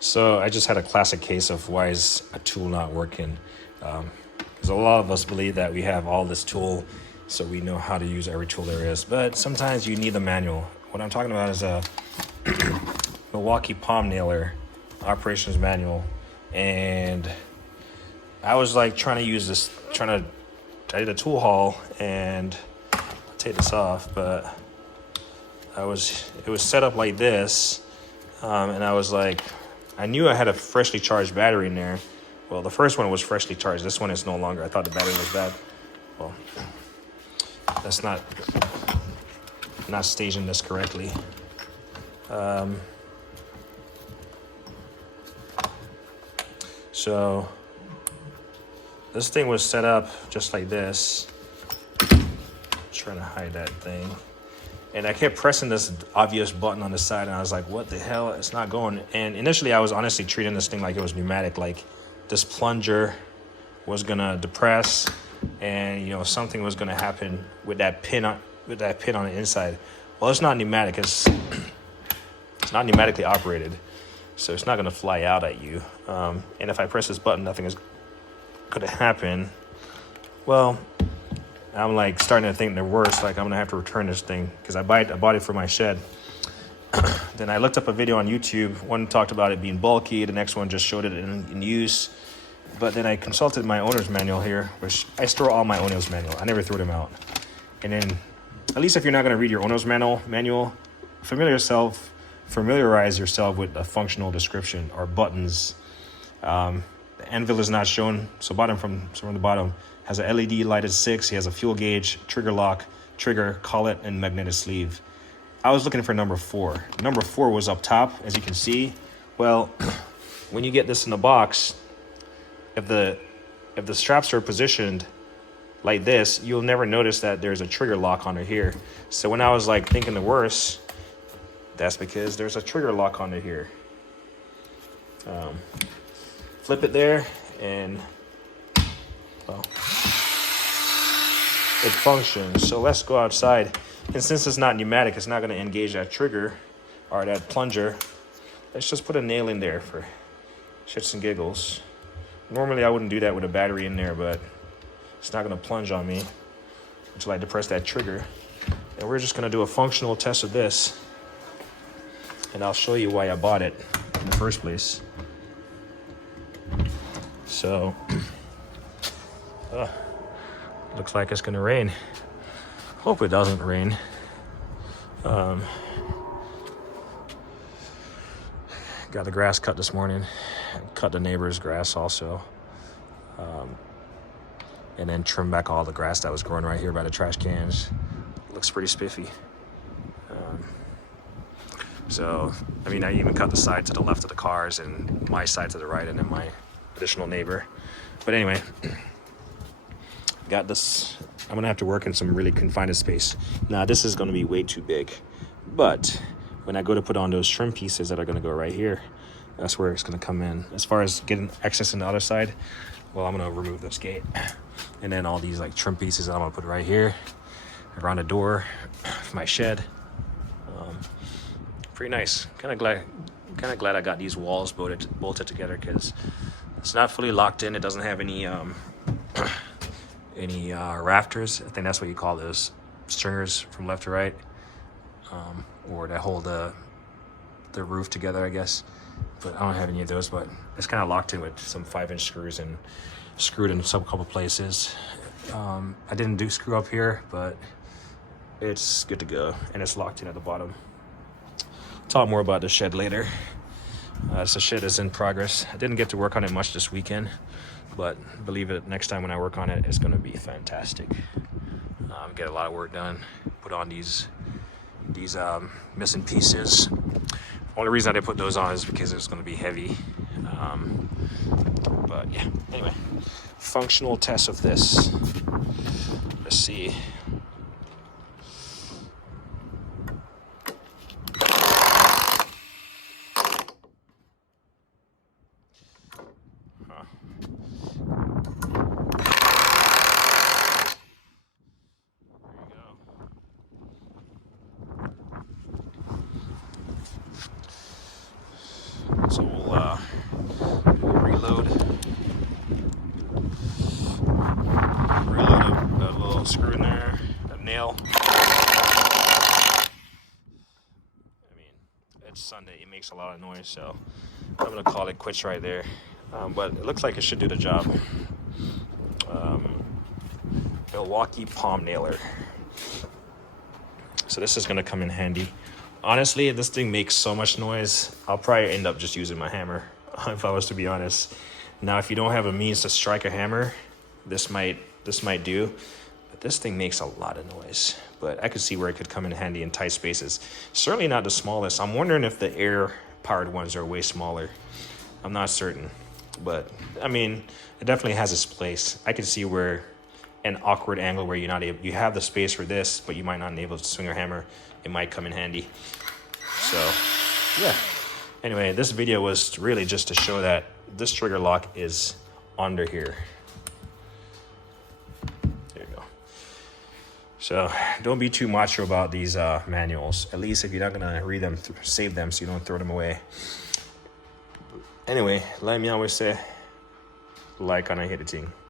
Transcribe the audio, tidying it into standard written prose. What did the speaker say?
So I just had a classic case of why is a tool not working. Because a lot of us believe that we have all this tool, so we know how to use every tool there is. But sometimes you need the manual. What I'm talking about is a Milwaukee Palm Nailer operations manual. And I was like trying to use this, I did a tool haul, and I'll take this off, but it was set up like this. And I was like, I knew I had a freshly charged battery in there. Well, the first one was freshly charged. This one is no longer. I thought the battery was bad. Well, that's not staging this correctly. So this thing was set up just like this. Trying to hide that thing. And I kept pressing this obvious button on the side, and I was like, what the hell? It's not going. And initially, I was honestly treating this thing like it was pneumatic, like this plunger was going to depress, and, you know, something was going to happen with that pin on the inside. Well, it's not pneumatic. It's not pneumatically operated, so it's not going to fly out at you. And if I press this button, nothing is going to happen. Well, I'm like starting to think the worst, like I'm gonna have to return this thing because I bought it for my shed. Then I looked up a video on YouTube. One talked about it being bulky, the next one just showed it in use. But then I consulted my owner's manual here, which I store all my owner's manual. I never threw them out. And then, at least if you're not gonna read your owner's manual, familiarize yourself with a functional description or buttons. The anvil is not shown, so from the bottom. Has a LED lighted 6. He has a fuel gauge, trigger lock, trigger, collet, and magnetic sleeve. I was looking for number 4. Number 4 was up top, as you can see. Well, when you get this in the box, if the straps are positioned like this, you'll never notice that there's a trigger lock under here. So when I was like thinking the worst, that's because there's a trigger lock under here. Flip it there, and well, it functions. So let's go outside. And since it's not pneumatic, it's not going to engage that trigger or that plunger. Let's just put a nail in there for shits and giggles. Normally I wouldn't do that with a battery in there, but it's not going to plunge on me until I depress that trigger. And we're just going to do a functional test of this. And I'll show you why I bought it in the first place. So looks like it's gonna rain. Hope it doesn't rain. Got the grass cut this morning. Cut the neighbor's grass also. And then trim back all the grass that was growing right here by the trash cans. Looks pretty spiffy. So, I mean, I even cut the side to the left of the cars and my side to the right, and then my additional neighbor. But anyway, got this. I'm gonna have to work in some really confined space. Now this is gonna be way too big, but when I go to put on those trim pieces that are gonna go right here, that's where it's gonna come in. As far as getting access on the other side, well, I'm gonna remove this gate, and then all these like trim pieces that I'm gonna put right here around the door of my shed. Pretty nice. Kind of glad I got these walls bolted together, because it's not fully locked in. It doesn't have any rafters. I think that's what you call those stringers from left to right, or that hold the roof together, I guess. But I don't have any of those. But it's kind of locked in with some 5-inch screws and screwed in some couple places. I didn't do screw up here, but it's good to go, and it's locked in at the bottom. Talk more about the shed later. So the shed is in progress. I didn't get to work on it much this weekend, but believe it, next time when I work on it, it's going to be fantastic. Get a lot of work done. Put on these missing pieces. Only reason I didn't put those on is because it's going to be heavy. But yeah, anyway, functional test of this. Let's see. So we'll reload. Reload a little screw in there, a nail. I mean, it's Sunday. It makes a lot of noise, so I'm gonna call it quits right there. But it looks like it should do the job. Milwaukee Palm Nailer. So this is gonna come in handy. Honestly, if this thing makes so much noise, I'll probably end up just using my hammer, if I was to be honest. Now, if you don't have a means to strike a hammer, this might do. But this thing makes a lot of noise. But I could see where it could come in handy in tight spaces. Certainly not the smallest. I'm wondering if the air-powered ones are way smaller. I'm not certain. But, I mean, it definitely has its place. I can see where an awkward angle where you're not able, you have the space for this, but you might not be able to swing your hammer. It might come in handy. So, yeah. Anyway, this video was really just to show that this trigger lock is under here. There you go. So, don't be too macho about these manuals. At least if you're not gonna read them, save them so you don't throw them away. Anyway, like me always say, like on a hit a ting.